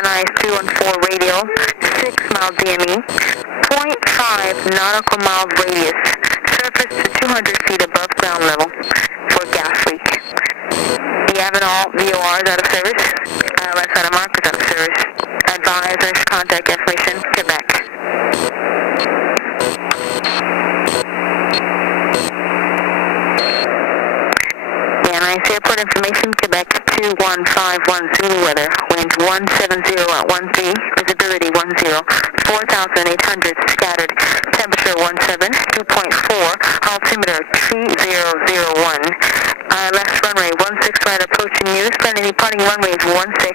Van Nuys 214 radio, 6 mile DME, 0.5 nautical miles radius, surface to 200 feet above ground level for gas leak. You have all VORs out of service, ILS out of markers out of service. Advisors, contact information, Quebec. Airport information, Quebec 2151 Zulu weather, wind 170 at 13, visibility 10, 4,800 scattered, temperature 17, 2.4, altimeter 3001, ILS runway 16 right approaching you, sending departing runway is 16,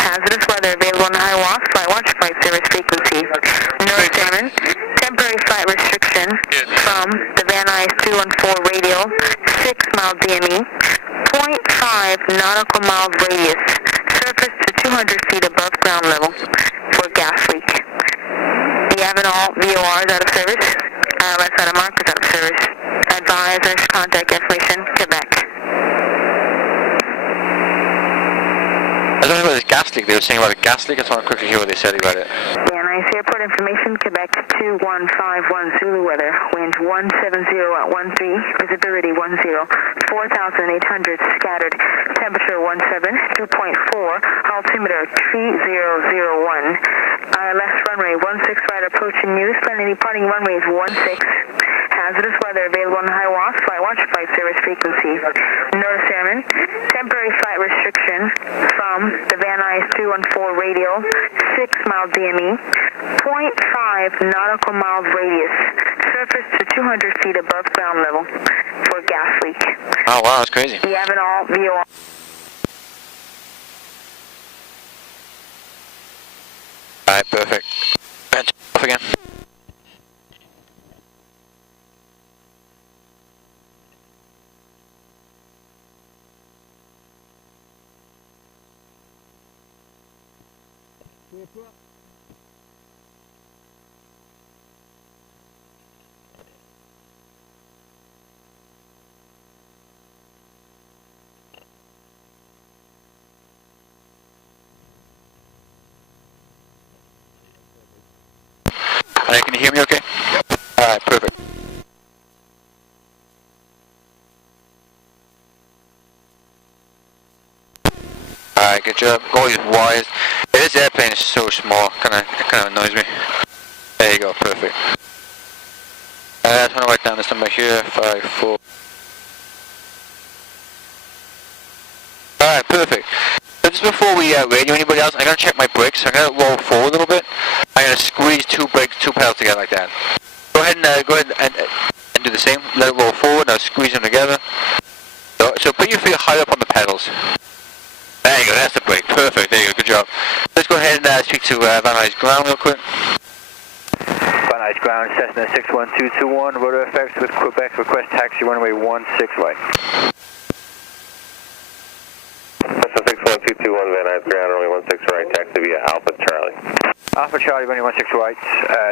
hazardous weather available on the high walk, flight watch, flight service frequency, North Salmon, temporary flight restriction from the Van Nuys 214 radio, 6 mile DME, 0.5 nautical miles radius, surface to 200 feet above ground level for gas leak. You have all VORs out of service, ILS out of markers out of service. Advisors, contact information, Quebec. I don't know about this gas leak. They were saying about a gas leak. I just want to quickly hear what they said about it. Van Nuys Airport information, Quebec 2151 Zulu weather, wind 170 at 13, visibility 10, 4,800 scattered, temperature 17, 2.4, altimeter 3001, ILS runway 16 right approaching you, sending departing runway is 16, hazardous weather available on the high walk, flight watch, flight service frequency, North Salmon, temporary flight restriction from the Van Nuys 214 radio, 6 mile DME, 0.5 nautical miles radius, surface to 200 feet above ground level for gas leak. Oh wow, that's crazy. You have all VOR. Alright, perfect. And off again. Alright, can you hear me okay? Yep. Alright, perfect. Alright, good job. All these wires. This airplane is so small, it kind of annoys me. There you go, perfect. I just want to write down this number here, 54. Alright, perfect. So just before we radio anybody else, I'm going to check my brakes. I'm going to roll forward a little bit. I'm going to squeeze two pedals together like that. Go ahead and do the same. Let it roll forward. Now squeeze them together. So put your feet high up on the pedals. There you go. That's the brake. Perfect. There you go. Good job. Let's go ahead and speak to Van Nuys ground real quick. Van Nuys ground, Cessna 61221, ROTOR FX with Quebec. Request taxi runway 16 right. Cessna 61221, Van Nuys ground, runway 16 right, taxi via Alpha Charlie. Alpha Charlie, runway 16 right,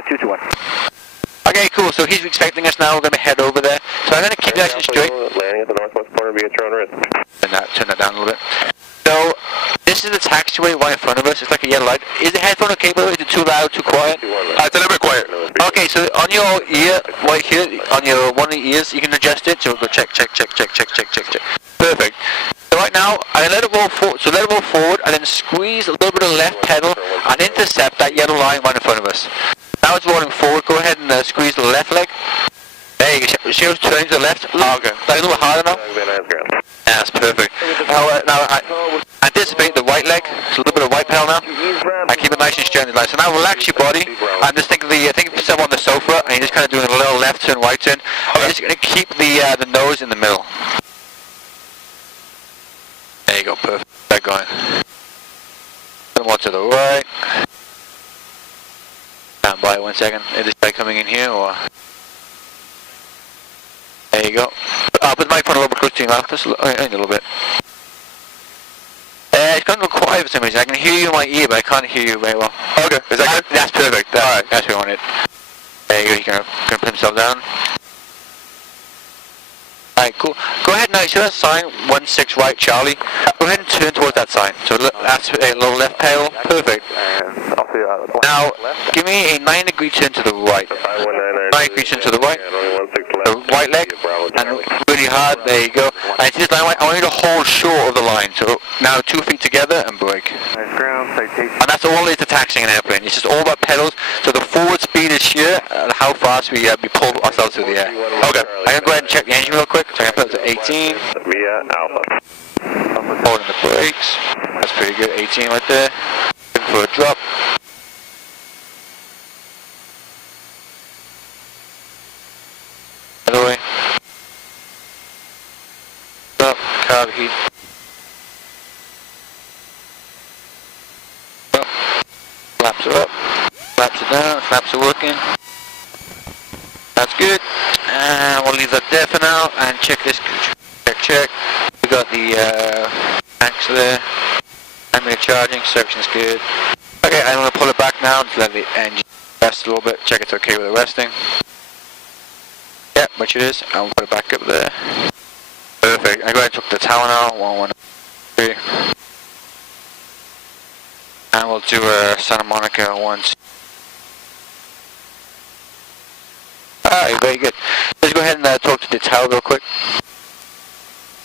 221. Okay, cool. So he's expecting us now. We're going to head over there. So I'm going to keep the action straight. Landing at the northwest corner via Tron Risk. Turn that down a little bit. So this is the taxiway right in front of us. It's like a yellow light. Is the headphone okay, by the way? Is it too loud, too quiet? It's a little bit quiet. Okay, so on your ear, right here, on your one of the ears, you can adjust it. So we'll go check. Perfect. So right now, I let it roll forward. So let it roll forward, and then squeeze a little bit of the left pedal and intercept that yellow line right in front of us. Now it's rolling forward. Go ahead and squeeze the left leg. There you go. She was turning to the left. Oh, okay. A little bit harder now. Yeah, that's perfect. Now I anticipate the right leg. It's a little bit of right pedal now. I keep it nice and straight. So now relax your body. I'm just thinking think of yourself on the sofa, and you're just kind of doing a little left turn, right turn. I'm just going to keep the nose in the middle. There you go. Perfect. That going. A little more to the right. Stand by 1 second. Is this guy coming in here or? There you go. Put the microphone a little bit closer to your mouth, just a little bit. It's going to go quiet for some reason. I can hear you in my ear, but I can't hear you very well. Okay, is that good? That's perfect. Alright, that's what I wanted. There you go, he's going to put himself down. Alright, cool. Go ahead now, you see that sign, 16 right, Charlie? Go ahead and turn towards that side. So that's a little left tail. Perfect. Now, give me a 9-degree turn to the right. 9-degree turn to the right. The right leg. And really hard. There you go. And see this line, I want you to hold short of the line. So now 2 feet together and brake. And that's all it is to taxiing an airplane. It's just all about pedals. So the forward speed is here and how fast we pull ourselves through the air. Okay, I'm going to go ahead and check the engine real quick. So I'm going to put it to 18. Via Alpha. Holding the brakes. That's pretty good. 18 right there. Looking for a drop. By the way. Drop. Carb heat. Up. Flaps are up. Flaps are down. Flaps are working. That's good. And we'll leave that there for now and check this. Check. We got the tanks there. Memory charging. Section's good. Okay, I'm going to pull it back now. Just let the engine rest a little bit. Check it's okay with the resting. Yep, which it is. And we'll put it back up there. Perfect. I'm going to took the tower now. 1, 1, 3. And we'll do a Santa Monica 1, 2. Alright, very good. Let's go ahead and talk to the tower real quick.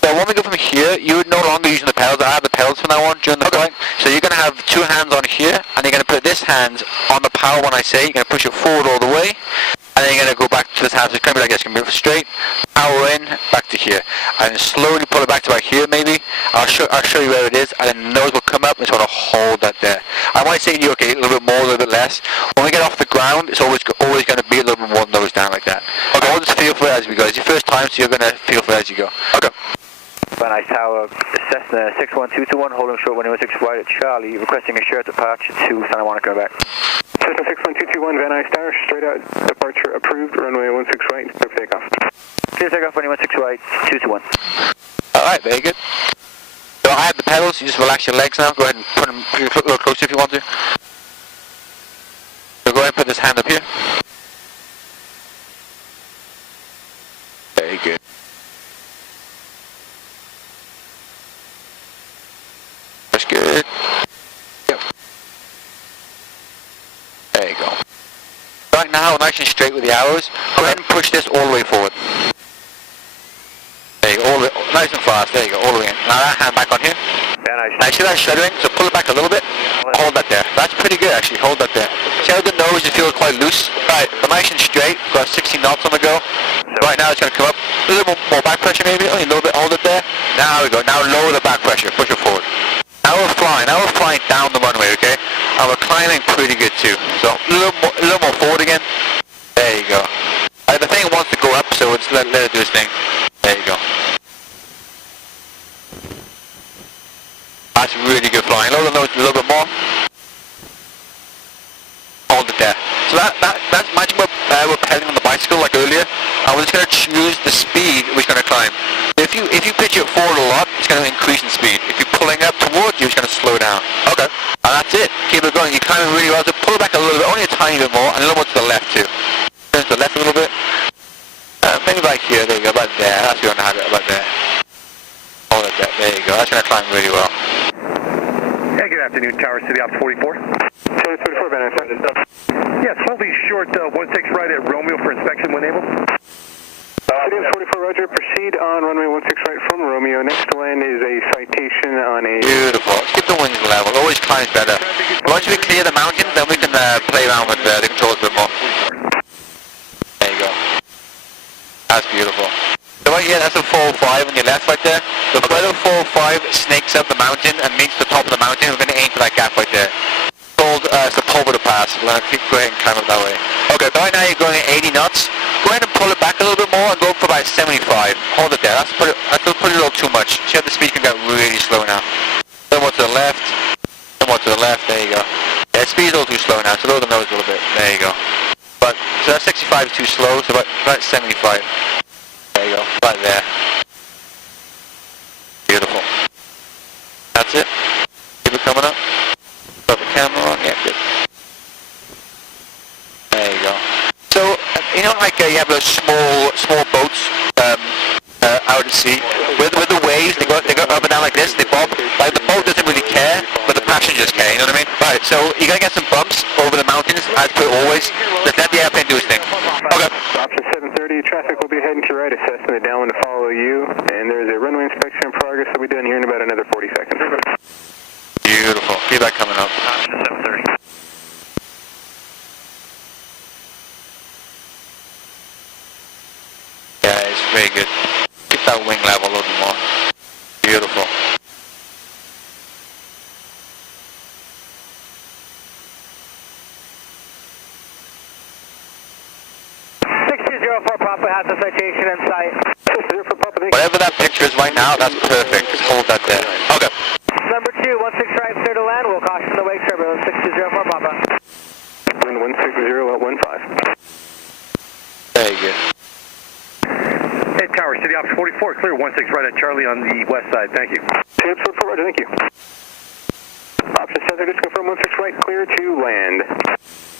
So when we go from here, you're no longer using the pedals. I have the pedals from now on during the flight. So you're going to have 2 hands on here, and you're going to put this hand on the power when I say. You're going to push it forward all the way, and then you're going to go back to this hand. So it's going to be like this. It's going to move straight, power in, back to here. And then slowly pull it back to about here maybe. I'll show you where it is, and then the nose will come up and sort of hold that there. I might say to you, okay, a little bit more, a little bit less. When we get off the ground, it's always going to be a little bit more nose down like that. Okay, I'll just feel for it as we go. It's your first time, so you're going to feel for it as you go. Okay. Van Nuys Tower, Cessna 61221, holding short 116 right at Charlie, requesting a shared departure to Santa Monica back. Cessna 61221, Van Nuys Tower, straight out, departure approved, runway 16 right, clear for takeoff. Clear takeoff, runway 16 right, 221. Alright, very good. So I have the pedals, you just relax your legs now, go ahead and put them a little closer if you want to. So go ahead and put this hand up here. Very good. That's good. Yep. There you go. Right now, nice and straight with the arrows. Go ahead and push this all the way forward. There you go, all the way, nice and fast. There you go, all the way in. Now that hand back on here. Now see that shuddering? So pull it back a little bit. Hold that there. That's pretty good actually. Hold that there. See how the nose it feels quite loose? Right, the nice and straight. Got 60 knots on the go. Right now it's going to come up. A little more back pressure maybe. Only a little bit. Hold it there. Now we go. Now lower the back pressure. Push it forward. Now we're flying. Now we're flying down the runway, okay? And we're climbing pretty good too. So a little more forward again. There you go. The thing wants to go up, so it's let it do its thing. There you go. That's really good flying. Lower the nose a little bit more. Hold it there. So that's imagine we're pedaling on the bicycle like earlier. And we're just going to choose the speed we're going to climb. If you pitch it forward a lot, it's going to increase in speed. If you're pulling up towards you, it's going to slow down. Okay. And that's it. Keep it going. You're climbing really well. So pull it back a little bit, only a tiny bit more, and a little more to the left too. Turn to the left a little bit. Maybe like here. There you go. About there. That's what you want to have it. About there. Hold it there. There you go. That's going to climb really well. Yeah, good afternoon, Tower City Ops 44. Tower 44, Van Nuys. Yes, holding short 16 right at Romeo for inspection when able. City Ops 44, roger. Proceed on runway 16 right from Romeo. Next to land is a citation on a... Beautiful. Keep the wings level. Always climbs better. Once we clear the mountain, then we can play around with the controls a bit more. There you go. That's beautiful. So right here, that's a 405 on your left right there. So where the 405 snakes up the mountain and meets the top of the mountain, we're going to aim for that gap right there. It's the Pulver Pass. We're going to go ahead and climb up that way. Okay, right now you're going at 80 knots. Go ahead and pull it back a little bit more and go for about 75. Hold it there. That's put it a little too much. See how the speed can get really slow now. A little more to the left. A little more to the left. There you go. Yeah, the speed's a little too slow now, so lower the nose a little bit. There you go. But so that 65 is too slow, so about 75. There you go, right there. Beautiful. That's it. Keep it coming up. Put the camera on. Yeah, good. There you go. So, you know, like you have those small boats out at sea with the waves. They go up and down like this. They bob. Like the just care, you know what I mean? Right, so you're going to get some bumps over the mountains, as per always. Just let the airplane do its thing. Okay. Option 730, traffic will be heading to your right, assessing the downwind to follow you, and there's a runway inspection in progress that we'll be done here in about another 40 seconds. Beautiful. Feedback coming up. Option 730. Yeah, it's very good. Keep that wing level a little bit more. Beautiful. Papa has a citation in sight. Whatever that picture is right now, that's perfect. Just hold that there. Okay. Number 2, 16 right, clear to land. We'll caution the wake turbulence 6204 Papa. Wind 160.15. Very good. Hey, Tower, City Ops 44, clear 16 right at Charlie on the west side. Thank you. Tips 44, roger, thank you. Option 7, just confirm 16 right, clear to land.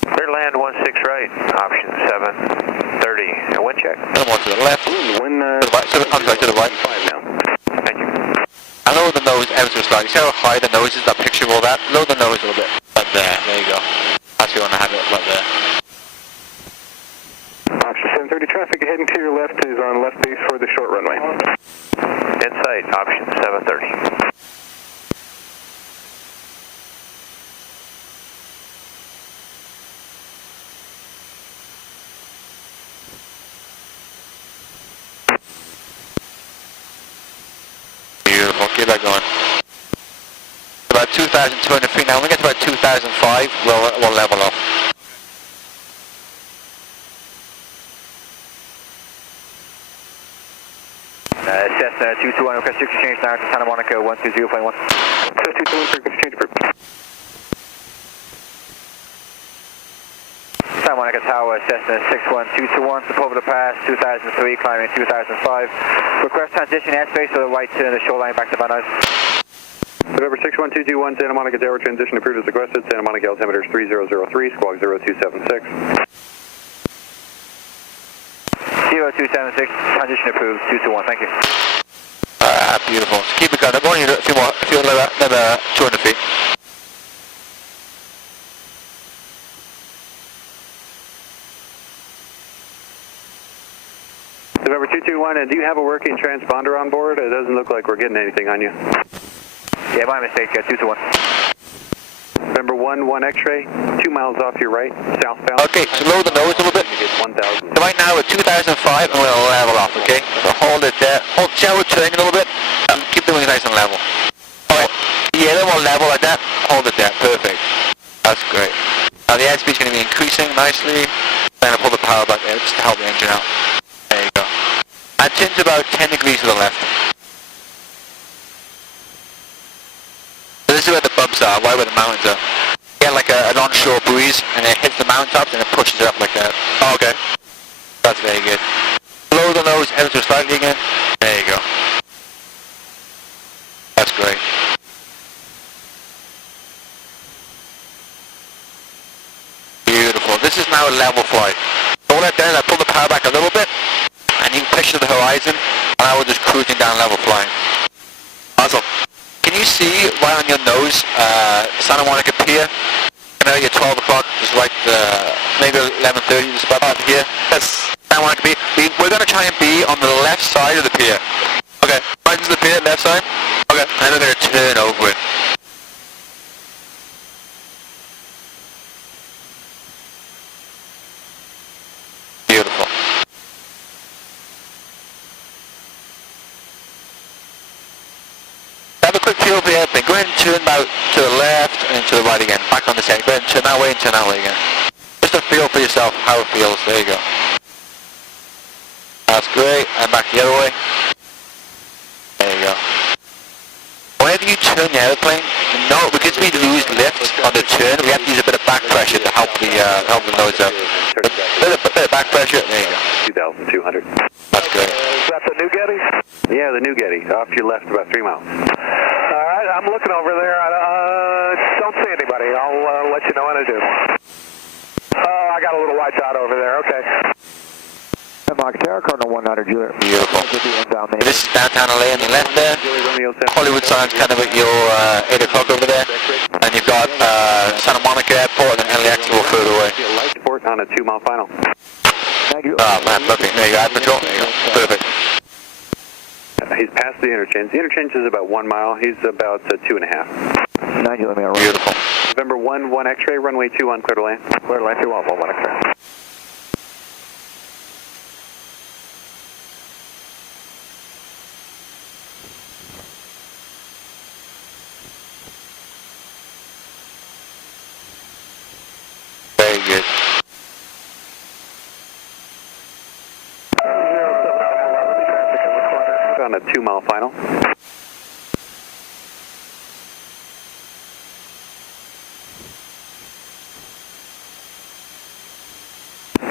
Clear land 16 right, option 730. And wind check. And one to the left. Wind, to the right. I'm sorry, to the right. 5 now. Thank you. And lower the nose ever so slightly. See how high the nose is, that picture of all that? Lower the nose a little bit. Right there. There you go. That's where you want to have it, right there. Option 730, traffic heading to your left is on left base for the short runway. Insight, option 730. Beautiful. Keep that going. About 2,200 feet now. When we get to about 2,005, we'll level off. Cessna 221, request exchange now to Santa Monica 120.1. Cessna 221, request exchange approved. Santa Monica Tower, Cessna 61221, Sepulveda Pass, 2003, climbing 2005. Request transition airspace to the right to the shoreline back to Van Nuys. November 61221, Santa Monica Tower, transition approved as requested. Santa Monica altimeter is 3003, squawk 0276. 0276, transition approved, 221, thank you. Beautiful. So keep it going. I'm going a few more, another 200 feet. November 221, and do you have a working transponder on board? It doesn't look like we're getting anything on you. Yeah, my mistake, 221. November 1 X-ray, 2 miles off your right, southbound. Okay, so lower the nose a little bit. 1,000. So right now we're 2005 and we'll level off, okay? So hold it there. Shall we turn a little bit? Keep the wings nice and level. Alright, yeah, then we'll level like that. Hold it there, perfect. That's great. Now the airspeed's going to be increasing nicely. Then I'll pull the power back there just to help the engine out. There you go. And turn to about 10 degrees to the left. So this is where the bumps are, right where the mountains are. You get like an onshore breeze and it hits the mountaintops and it pushes it up like that. Oh, okay. That's very good. Lower the nose ever so slightly again. There you go. That's great. Beautiful. This is now a level flight. So what I've done is I pull the power back a little bit and you can picture the horizon and I was just cruising down level flying. Awesome. Can you see right on your nose, Santa Monica Pier? You know, your 12 o'clock is right, maybe 11:30, just about here. That's Santa Monica Pier. We're going to try and be on the left side of the pier. Okay, right into the pier, left side. Okay, and we're going to turn over it. Beautiful. Have a quick feel of the airplane. Go ahead and turn about to the left and to the right again. Back on the side. Go ahead and turn that way and turn that way again. Just a feel for yourself how it feels. There you go. That's great. And back the other way. There you go. Whenever you turn the airplane, no, because we lose lift on the turn, we have to use a bit of back pressure to help the nose up. A bit of back pressure. There you go. 2,200. That's great. Is that the new Getty? Yeah, the new Getty. Off your left about 3 miles. All right, I'm looking over there. Don't see anybody. I'll let you know when I do. I got a little white dot over there. Okay. Mike Tower, Cardinal 19 Juliet. Beautiful. This is downtown LA on the left there. Hollywood Sign's kind of at your 8 o'clock over there. And you've got Santa Monica Airport and then LAX a little further away. Light port on a 2-mile final. Oh man, perfect. There you go, Ad Patrol. There you go. Perfect. He's past the interchange. The interchange is about 1 mile. He's about 2.5. Beautiful. November 1 X-ray, runway 21, clear to land. Clear to land 21, 1 X-ray. Very good. On a 2-mile final.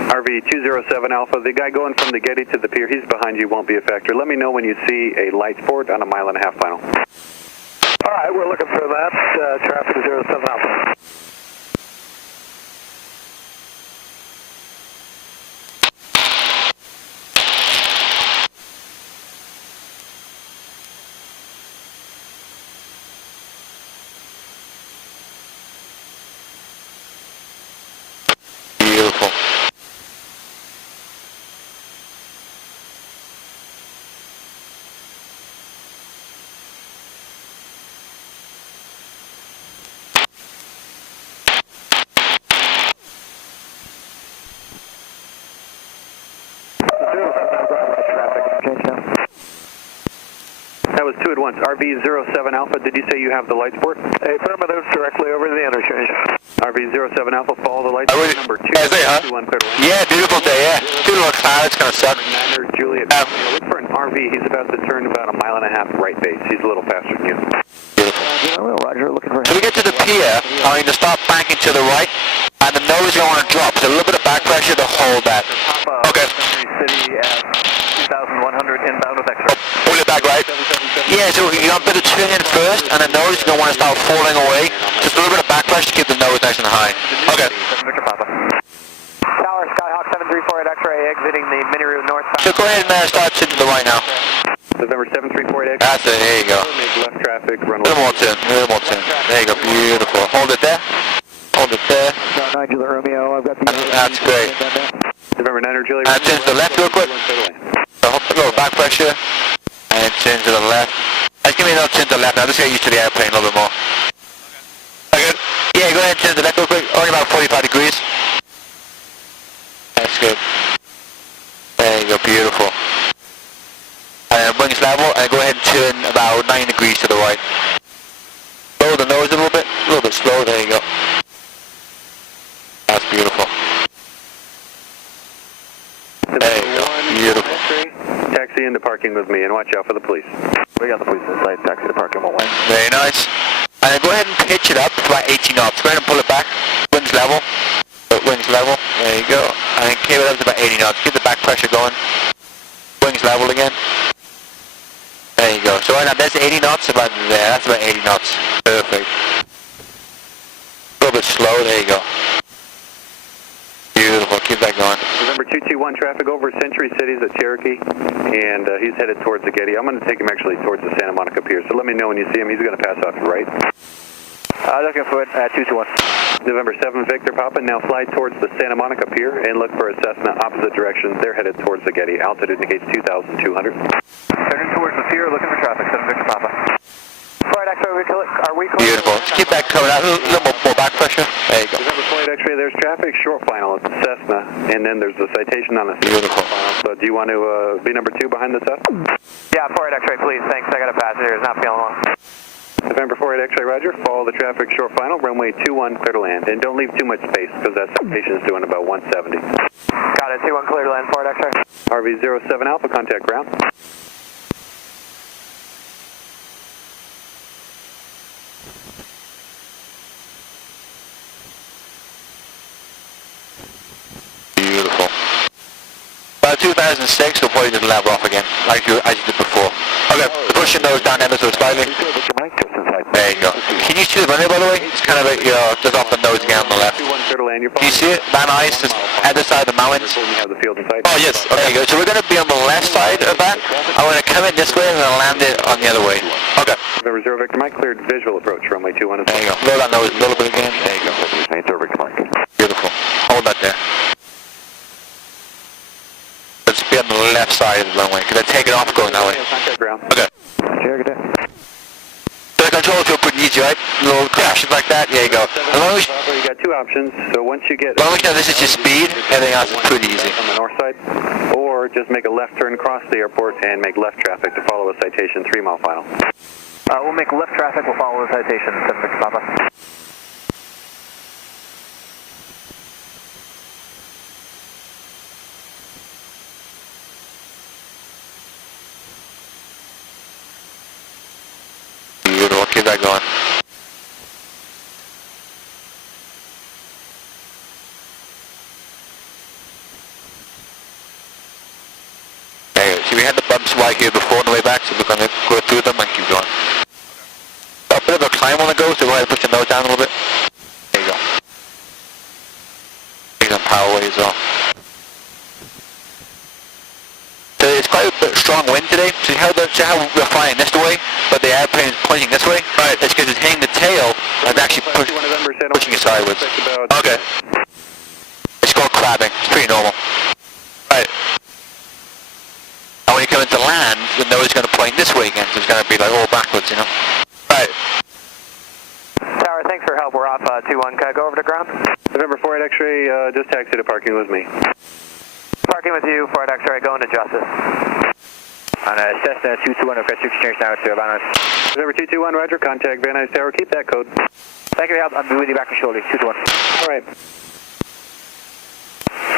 RV 207 Alpha, the guy going from the Getty to the pier, he's behind you, won't be a factor. Let me know when you see a light port on a 1.5 mile final. All right, we're looking for that. Traffic 07 Alpha. Beautiful. That was 2 at once. RV 07 Alpha, did you say you have the light port? Affirmative, directly over the interchange. RV 07 Alpha, follow the light port. Number 2. Yeah, beautiful day, yeah. Two little clouds, kind of suck. Niner Juliet. Look for an RV. He's about to turn about a 1.5 mile right base. He's a little faster than you. Roger, looking for... So we get to the pier, I mean to start banking to the right, and the nose is going to want to drop, so a little bit of back pressure to hold that. Okay. City at 2,100 inbound with X-ray. Pull it back right. Yeah, so you got a bit of swing in first, and the nose is going to want to start falling away. Just a little bit of back pressure to keep the nose nice and high. Okay. Tower, Skyhawk 734 at X-ray, exiting the mini route north. So go ahead and start to the right now. November 734 at X-ray. That's it, there you go. Make left traffic, A runway. little more turn, a little more turn. There you go, beautiful. Hold it there. Hold it there. Romeo, I've got the... That's great. November 9 Juliet. And turn to the left real quick. So hold a little back pressure. And turn to the left. Let's give me another turn to the left now. Let's get used to the airplane a little bit more. Okay. Yeah, go ahead and turn to the left real quick. Only about 45 degrees. That's good. There you go, beautiful. And wings level, and go ahead and turn about 9 degrees to the right. Lower the nose a little bit slow, there you go. That's beautiful. There you go, beautiful. Taxi into parking with me and watch out for the police. We got the police inside, taxi to parking 1 way. Very nice. And then go ahead and pitch it up to about 80 knots. Go ahead and pull it back. Wings level. Wings level. There you go. And then keep it up to about 80 knots. Get the back pressure going. Wings level again. There you go. So right now there's 80 knots about there. That's about 80 knots. Perfect. A little bit slow. There you go. Beautiful. Keep that going. November 221 traffic over Century Cities at Cherokee, and he's headed towards the Getty. I'm going to take him actually towards the Santa Monica Pier, so let me know when you see him. He's going to pass off to the right. Looking for it at 221. November 7 Victor Papa, now fly towards the Santa Monica Pier and look for a Cessna opposite direction. They're headed towards the Getty. Altitude indicates 2,200. Turning towards the pier, looking for traffic, 7 Victor Papa. Flight X-ray, are we close? Beautiful. Just keep that coming out. A little more back pressure. There you go. November Flight X-ray, there's traffic. Short final at the Cessna, and then there's a citation on the Beautiful. final. So do you want to be number 2 behind the Cessna? Yeah, Flight X-ray, please. Thanks. I got a passenger. It's not feeling well. November 4 X-ray, Roger. Follow the traffic. Short final. Runway 21, clear to land. And don't leave too much space because that citation is doing about 170. Got it. 21 clear to land. Flight X-ray. RV 07 Alpha, contact ground. Beautiful. By 2006, we'll probably just level off again, like as you did before. Okay, push your nose down ever so slightly. There you go. Can you see the runway, by the way? It's kind of just off the nose again on the left. clear to land. Do you see it? Van Nuys, just other side of the mountains. You have the field in sight. Oh yes, okay, good. So we're going to be on the left side of that. I'm going to come in this way and then land it on the other way. Okay. November 0 Victor Mike, cleared visual approach, runway 21. There you go. Blow that nose a little bit again. There you go. 0 Victor Mike. Beautiful. Hold that there. Let's be on the left side of the runway. Can I take it off going that way? Okay. So the controls feel pretty easy, right? Little crashes like that. There you go. As long as You got two options. So once you get... as long as you know this is your speed, everything else is pretty easy. On the north side, or just make a left turn across the airport and make left traffic to follow a citation 3 mile final. We'll make left traffic, we'll follow the citation, 7 Victor Papa. Beautiful. Keep that going. See, we had the bumps right here before on the way back, so we're going to go through them and keep going. A bit of a climb on the go, so go ahead and put your nose down a little bit. There you go. Take some power away as well. So it's quite a bit strong wind today. See how we're flying this way, but the airplane is pointing this way? Alright, that's because it's hitting the tail and actually pushing it sideways. Okay. It's called crabbing. It's pretty normal. Alright. And when you come into land, the nose is going to point this way again, so it's going to be like all backwards, you know? Right. Tower, thanks for help. We're off 2-1. Can I go over to ground? November 48 X-ray, just taxi to parking with me. Parking with you, 48 X-ray, going to Justice. On Cessna 221, request to exchange now to Van Nuys. November 221, roger, contact Van Nuys Tower, keep that code. Thank you for your help. I'll be with you back shortly, 221. Alright.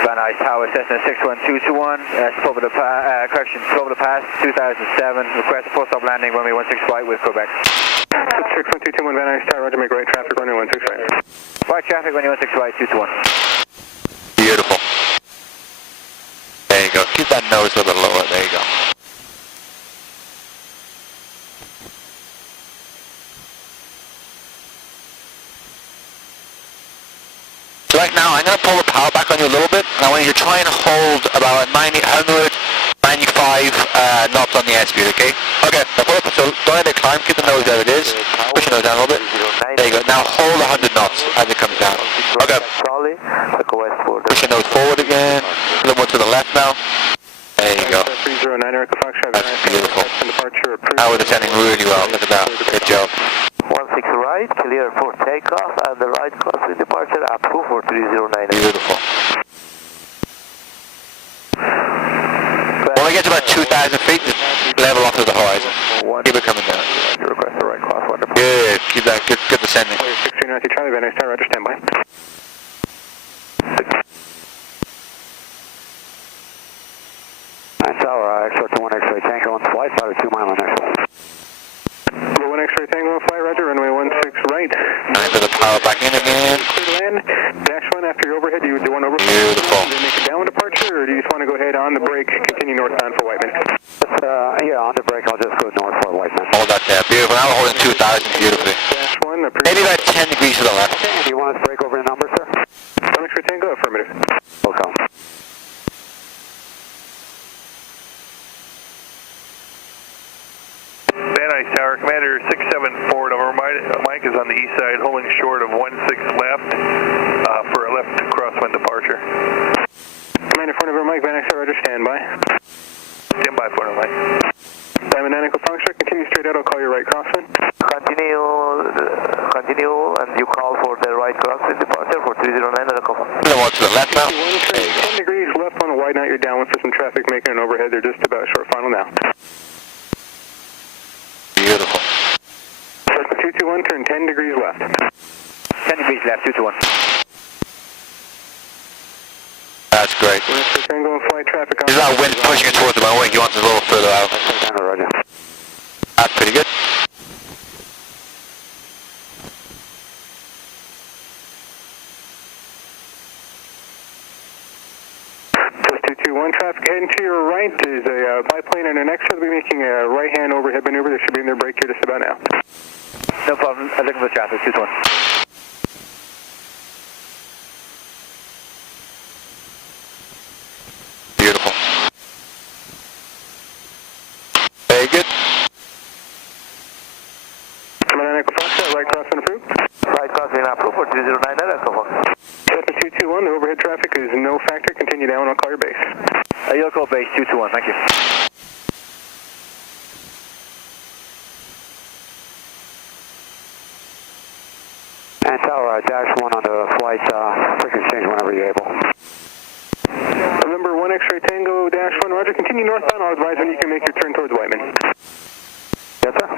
Van Nuys Tower, Cessna 61221, over the pass, 2007, request full stop landing, runway 16 flight with Quebec. 61221, Van Nuys Tower, roger, make right traffic, runway 16 right. Right traffic, runway 16 flight, 221. Beautiful. There you go. Keep that nose a little lower. There you go. So right now, I'm going to pull the power back on you a little bit. And I want you to try and hold about 195 knots on the airspeed, okay? Okay, now pull up, so go ahead and climb, keep the nose where it is. Push your nose down a little bit. There you go. Now hold 100 knots as it comes down. Okay. Push your nose forward again. A little more to the left now. There you go. 309 Erica Foxtrot. That's beautiful. Now we're descending really well. Look at that. Good job. 16 right, clear for takeoff, and the right crossing departure up to 4309. Beautiful. When we get to about 2,000 feet, just level off to the horizon. Keep it coming down. Request the right cross. Good. Keep that. Good descending. 16 North Charlie, Van Nuys Tower, roger, standby. Tower, XR21 X-ray Tango on flight, 2 mile on there. 1 X-ray Tango on flight, roger, runway 16 right. Nice bit of power back in again. Clear to land, dash 1 after your overhead, you do one over. Beautiful. Do you make a downwind departure, or do you just want to go ahead on the brake, continue northbound for Whiteman? Yeah, on the brake, I'll just go north for Whiteman. Hold that there. Beautiful. Now we're holding 2,000 beautifully. Dash 1, Maybe about 10 degrees to the left. Do you want us to break over the number, sir? 1 X-ray Tango, affirmative. Okay. Van Nuys Tower, Commander 674 over. Mike is on the east side, holding short of 16 left for a left crosswind departure. Commander 4 November Mike, Van Nuys Tower, roger, standby. Standby for Mike. Diamond 9 Echo Foxtrot, continue straight out, I'll call your right crosswind. Continue, and you call for the right crosswind departure for 309 at a couple. A little more to the left now. 10 degrees left, want to widen out your downwind for some traffic, making an overhead, they're just about short final now. Beautiful. 221, turn 10 degrees left. 10 degrees left, 221. That's great. Tango and flight traffic on. There's that wind pushing it towards the runway. You want it a little further out. That's pretty good. Just 221 traffic heading to your right is a biplane and an X-ray. They'll be making a right-hand overhead maneuver. They should be in their brake here just about now. No problem. I'm looking for traffic, 221. 209 Echo. Cessna 221, the overhead traffic is no factor. Continue down, I'll call your base. You'll call base 221, thank you. And Tower, dash 1 on the flight, frequency change whenever you're able. November 1 X-ray Tango, dash 1, roger. Continue northbound, I'll advise when you can make your turn towards Whiteman. Yes, sir.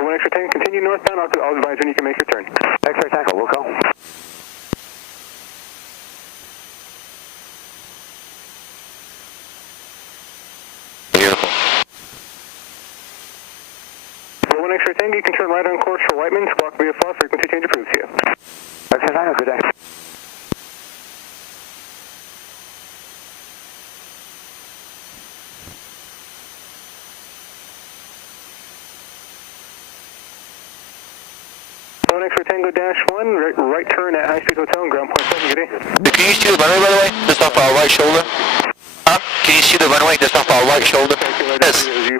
1 X-ray Tango, continue northbound, I'll advise when you can make your turn. X-ray Tango, we'll go. Beautiful. 1 X-ray Tango, you can turn right on course for Whiteman, squawk VFR, frequency change approved to you. X-ray Tango, good day. X-ray Tango dash 1, right turn at High Street Hotel and ground point 7, good day. Can you see the runway, by the way? Just off our right shoulder? Huh? Can you see the runway just off our right shoulder? Yes. So we're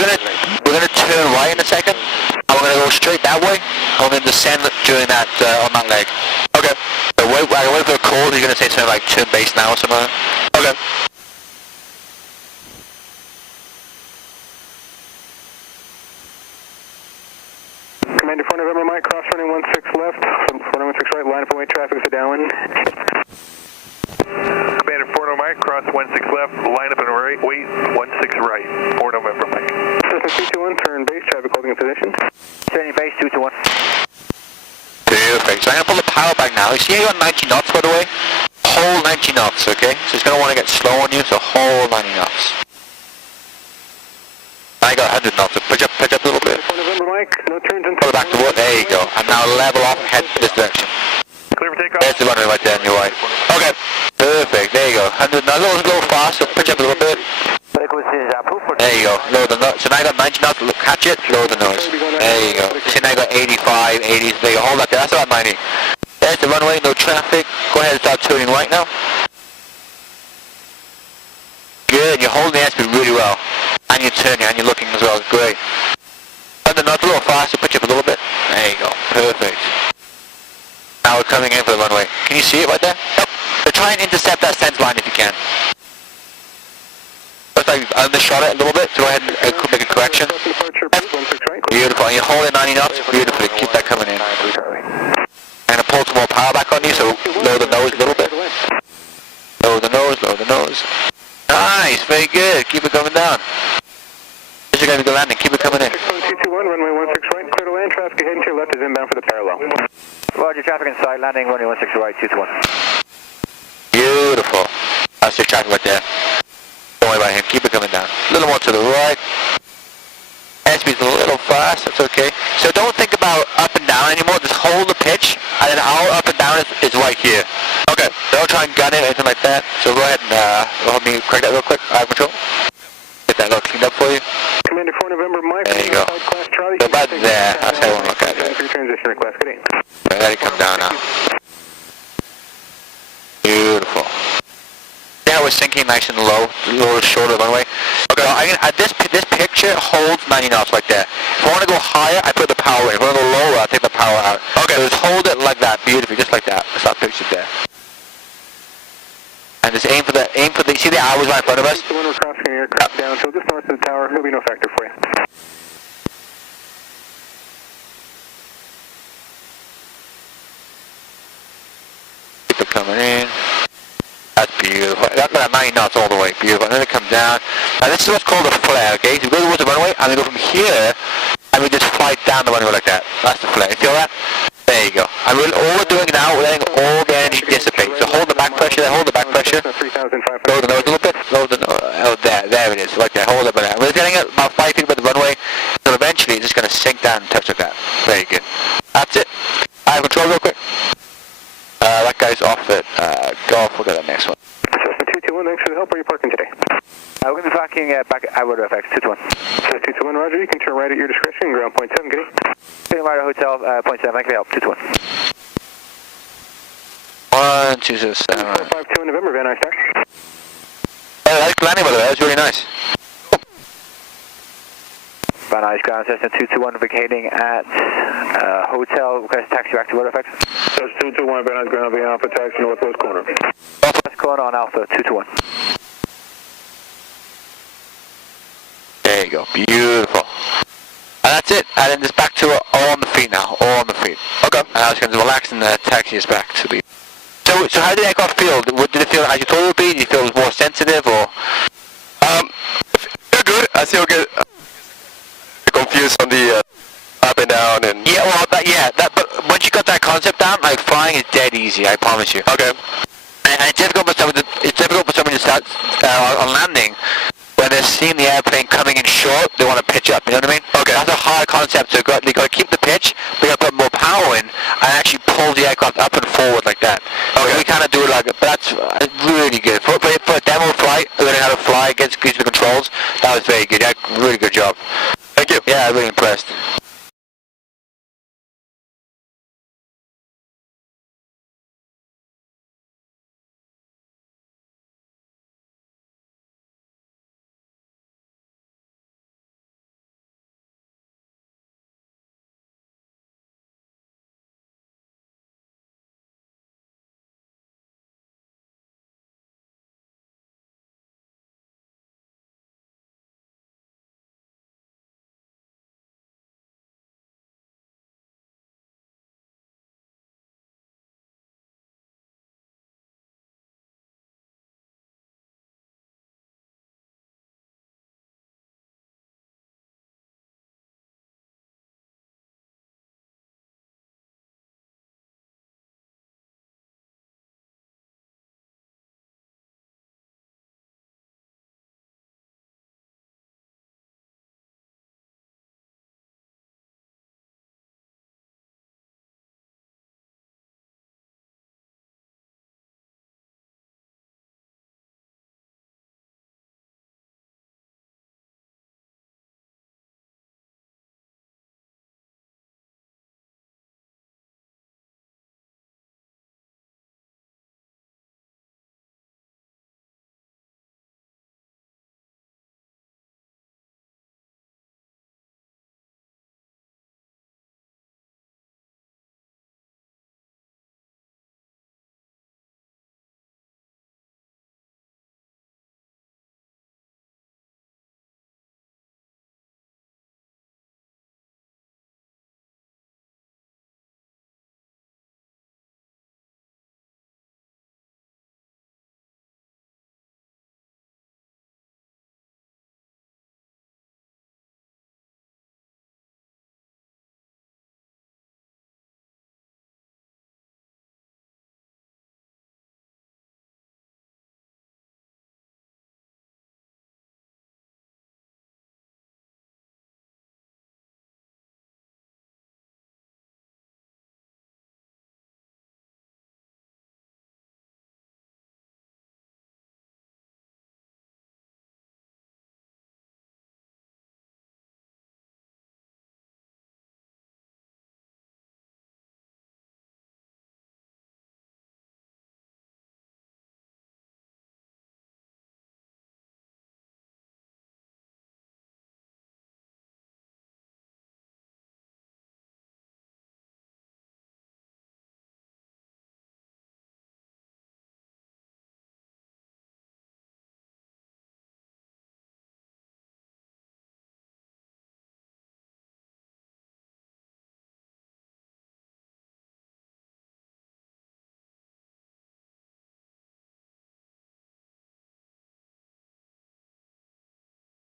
gonna turn right in a second, and we're gonna go straight that way, and we're gonna descend during that, on that leg. Okay. So wait for a call, you're gonna say something like turn base now or something like that? Okay. Commander 4 November Mike, cross running 16 left, 416 right, line up and wait traffic for downwind. Commander 4 November Mike, cross 16 left, line up and right, wait 16 right, 4 November Mike. Cessna 221, turn base, traffic holding in position. Turning base 221. Perfect. So I'm gonna pull the power back now. You see you're on 90 knots, by the way? Whole 90 knots, okay? So it's gonna want to get slow on you, so whole 90 knots. I got 100 knots, so pitch up a little bit. 4 November Mike, no turns into... Pull back to what? There you go. And now level off and head this direction. Clear for takeoff. There's the runway right there on your right. Okay. Perfect. There you go. 100 knots. A little fast, so pitch up a little bit. There you go. Lower the nose. So now I got 90 knots. Look, catch it. Lower the nose. There you go. See, now I got 85, 80s. There you go. Hold that there. That's about 90. There's the runway. No traffic. Go ahead and start turning right now. Good. You're holding the airspeed really well. And you're turning and you're looking as well. Great. And the knots a little faster. Pitch up a little bit. There you go. Perfect. Now we're coming in for the runway. Can you see it right there? Yep. So try and intercept that sense line if you can. Just like undershot it a little bit. So go ahead and make a correction. Beautiful. And you're holding 90 knots. Beautifully. Keep that coming in. I'm going to pull some more power back on you. So lower the nose a little bit. Lower the nose. Lower the nose. Nice. Very good. Keep it coming down. This is going to be the landing. Keep it coming in. 221, runway 16 right, clear to land. Traffic ahead and to your left is inbound for the parallel. Roger, traffic inside, landing, runway 16 right, 221. Beautiful. That's your traffic right there. Don't worry about him. Keep it coming down. A little more to the right. Airspeed's a little fast. That's okay. So don't think about up and down anymore. Just hold the pitch, and then our up and down is right here. Okay. Don't try and gun it or anything like that. So go ahead and help me correct that real quick. I have control. Get that all cleaned up for you. Commander 4 November Mike. There you go. So about there. That's how I want to look at it. Transition request. Good day. Let it come down now. Beautiful. See how we're sinking nice and low, a little shorter runway. Okay. So this picture holds 90 knots right there. If I want to go higher, I put the power in. If I want to go lower, I take the power out. Okay. So just hold it like that, beautifully, just like that. That's our picture there. And just aim for the, you see the hours right in front of us? The one we're crossing your aircraft down, so just north of the tower, there'll be no factor for you. Keep it coming in. That's beautiful. That's about 90 knots all the way. Beautiful. And then it comes down. Now this is what's called a flare, okay? So we go towards the runway, and we go from here, and we just fly down the runway like that. That's the flare. You feel that? There you go. And all we're doing now, we're letting all the energy dissipate. So hold the back pressure there, hold the back pressure. Lower the nose a little bit. Lower the nose. Oh, there it is. Right there. Hold it by there. We're getting it about 5 feet above the runway. So eventually it's just going to sink down and touch like that. Very good. That's it. I have control real quick. That guy's off it. Go off. We'll go to the next one. Cessna 221, thanks for the help. Where are you parking today? We're going to be parking back at ROTOR FX, 221. Cessna 221, roger. You can turn right at your discretion. Ground point 7, good day. Turning right at hotel, point 7, thank you for the help, 221. 1, 2, 6, 7. 452 in November, Van Nuys, sir. That's landing by the way. That was really nice. Van Nuys, ground Cessna 221, vacating at hotel, request taxi back to ROTOR FX. That's 221, Van Nuys, ground, being Alpha, taxi, northwest corner. Northwest corner on Alpha, 221. There you go, beautiful. And that's it, and then it's back to all on the feet now, all on the feet. Okay. And I was going to relax and the taxi is back to be. So how did the aircraft feel? Did it feel as you thought it would be? Did you feel it was more sensitive or? Feel good. I still get confused on the up and down and. Yeah, well, but once you got that concept down, like flying is dead easy. I promise you. Okay. And it's difficult for someone to start on landing. When they're seeing the airplane coming in short, they want to pitch up, you know what I mean? Okay. That's a hard concept, so they got to keep the pitch, but you got to put more power in, and actually pull the aircraft up and forward like that. Okay. So we kind of do it like that, but that's really good. For a demo flight, learning how to fly, get the controls, that was very good. Yeah, really good job. Thank you. Yeah, I'm really impressed.